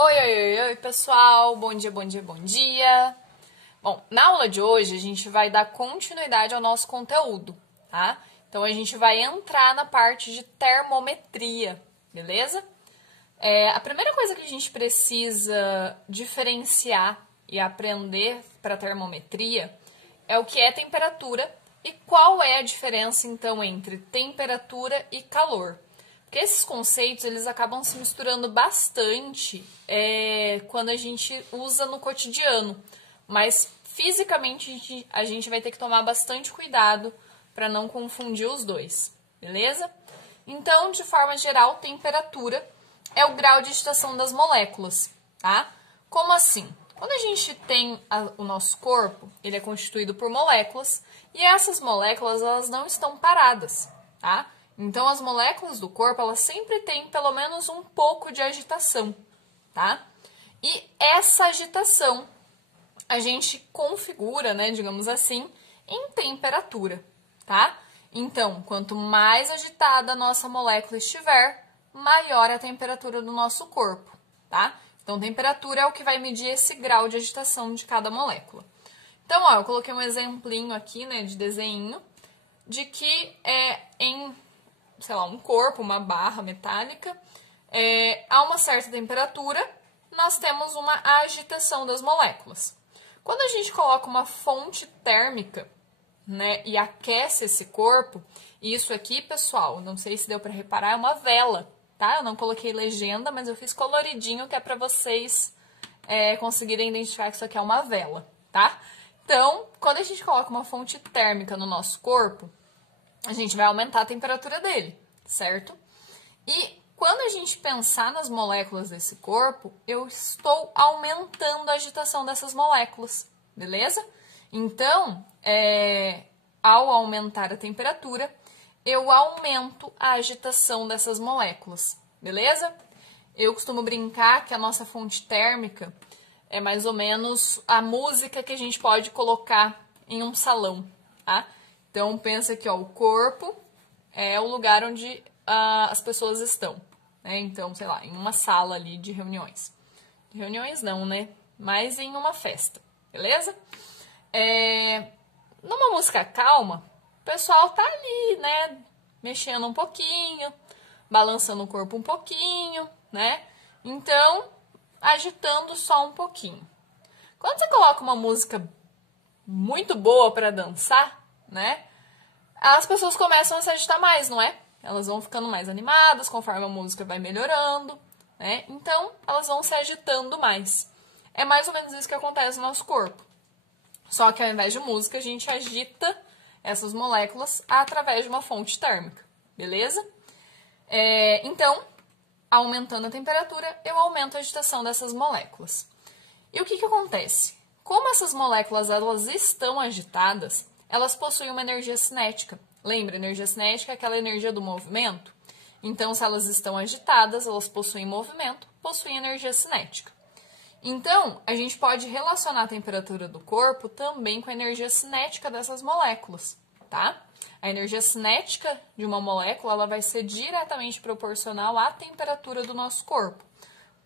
Oi, pessoal! Bom dia, bom dia, bom dia! Bom, na aula de hoje a gente vai dar continuidade ao nosso conteúdo, tá? Então a gente vai entrar na parte de termometria, beleza? A primeira coisa que a gente precisa diferenciar e aprender para termometria é o que é temperatura e qual é a diferença então entre temperatura e calor. Porque esses conceitos eles acabam se misturando bastante quando a gente usa no cotidiano, mas fisicamente a gente vai ter que tomar bastante cuidado para não confundir os dois, beleza? Então, de forma geral, temperatura é o grau de agitação das moléculas, tá? Como assim? Quando a gente tem o nosso corpo, ele é constituído por moléculas e essas moléculas elas não estão paradas, tá? Então, as moléculas do corpo, elas sempre têm pelo menos um pouco de agitação, tá? E essa agitação a gente configura, né, digamos assim, em temperatura, tá? Então, quanto mais agitada a nossa molécula estiver, maior é a temperatura do nosso corpo, tá? Então, temperatura é o que vai medir esse grau de agitação de cada molécula. Então, ó, eu coloquei um exemplinho aqui, né, de desenho, de que em, sei lá, um corpo, uma barra metálica, a uma certa temperatura, nós temos uma agitação das moléculas. Quando a gente coloca uma fonte térmica, né, e aquece esse corpo, isso aqui, pessoal, não sei se deu para reparar, é uma vela, tá? Eu não coloquei legenda, mas eu fiz coloridinho, que é para vocês conseguirem identificar que isso aqui é uma vela, tá? Então, quando a gente coloca uma fonte térmica no nosso corpo, a gente vai aumentar a temperatura dele, certo? E quando a gente pensar nas moléculas desse corpo, eu estou aumentando a agitação dessas moléculas, beleza? Então, ao aumentar a temperatura, eu aumento a agitação dessas moléculas, beleza? Eu costumo brincar que a nossa fonte térmica é mais ou menos a música que a gente pode colocar em um salão, tá? Então, pensa que ó, o corpo é o lugar onde as pessoas estão, né? Então, sei lá, em uma sala ali de reuniões. De reuniões não, né? Mas em uma festa, beleza? Numa música calma, o pessoal tá ali, né? Mexendo um pouquinho, balançando o corpo um pouquinho, né? Então, agitando só um pouquinho. Quando você coloca uma música muito boa para dançar, né? As pessoas começam a se agitar mais, não é? Elas vão ficando mais animadas conforme a música vai melhorando, né? Então, elas vão se agitando mais. É mais ou menos isso que acontece no nosso corpo. Só que ao invés de música, a gente agita essas moléculas através de uma fonte térmica, beleza? Então, aumentando a temperatura, eu aumento a agitação dessas moléculas. E o que acontece? Como essas moléculas elas estão agitadas, elas possuem uma energia cinética. Lembra, energia cinética é aquela energia do movimento? Então, se elas estão agitadas, elas possuem movimento, possuem energia cinética. Então, a gente pode relacionar a temperatura do corpo também com a energia cinética dessas moléculas, tá? A energia cinética de uma molécula ela vai ser diretamente proporcional à temperatura do nosso corpo.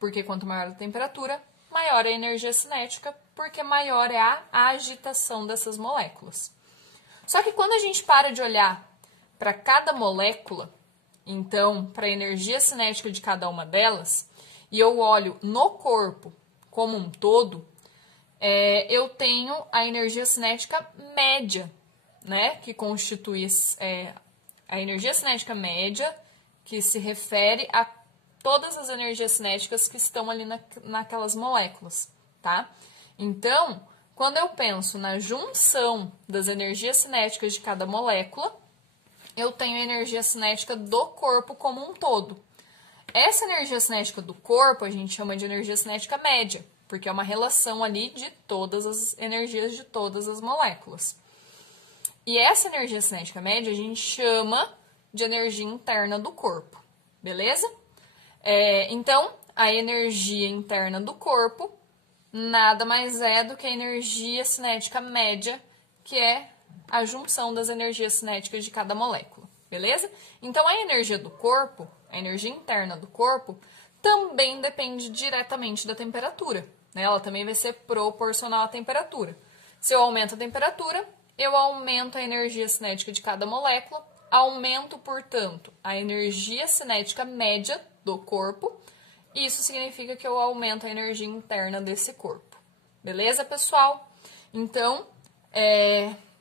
Porque quanto maior a temperatura, maior é a energia cinética, porque maior é a agitação dessas moléculas. Só que quando a gente para de olhar para cada molécula, então, para a energia cinética de cada uma delas, e eu olho no corpo como um todo, eu tenho a energia cinética média, né? Que constitui a energia cinética média, que se refere a todas as energias cinéticas que estão ali naquelas moléculas, tá? Então, quando eu penso na junção das energias cinéticas de cada molécula, eu tenho a energia cinética do corpo como um todo. Essa energia cinética do corpo a gente chama de energia cinética média, porque é uma relação ali de todas as energias de todas as moléculas. E essa energia cinética média a gente chama de energia interna do corpo, beleza? Então, a energia interna do corpo nada mais é do que a energia cinética média, que é a junção das energias cinéticas de cada molécula, beleza? Então, a energia do corpo, a energia interna do corpo, também depende diretamente da temperatura, né? Ela também vai ser proporcional à temperatura. Se eu aumento a temperatura, eu aumento a energia cinética de cada molécula, aumento, portanto, a energia cinética média do corpo. Isso significa que eu aumento a energia interna desse corpo. Beleza, pessoal? Então,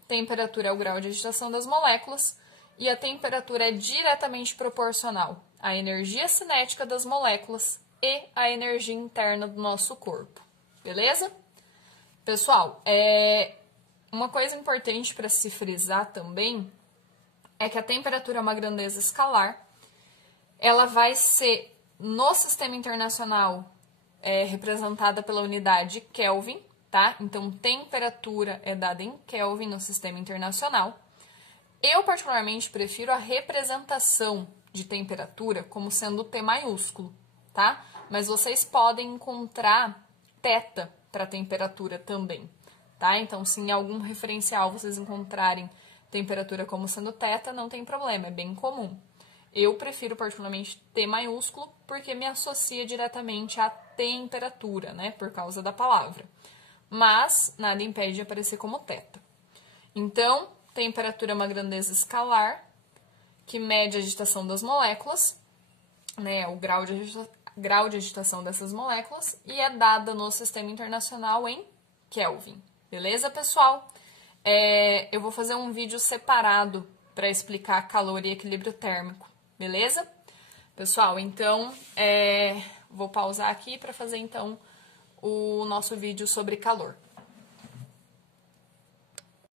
temperatura é o grau de agitação das moléculas e a temperatura é diretamente proporcional à energia cinética das moléculas e à energia interna do nosso corpo. Beleza? Pessoal, uma coisa importante para se frisar também é que a temperatura é uma grandeza escalar. Ela vai ser, no sistema internacional, representada pela unidade Kelvin, tá? Então, temperatura é dada em Kelvin no sistema internacional. Eu, particularmente, prefiro a representação de temperatura como sendo T maiúsculo, tá? Mas vocês podem encontrar θ para temperatura também, tá? Então, se em algum referencial vocês encontrarem temperatura como sendo θ, não tem problema, é bem comum. Eu prefiro particularmente T maiúsculo porque me associa diretamente à temperatura, né? Por causa da palavra. Mas nada impede de aparecer como θ. Então, temperatura é uma grandeza escalar que mede a agitação das moléculas, né? O grau de agitação dessas moléculas e é dada no sistema internacional em Kelvin. Beleza, pessoal? Eu vou fazer um vídeo separado para explicar calor e equilíbrio térmico. Beleza? Pessoal, então, vou pausar aqui para fazer, então, o nosso vídeo sobre calor.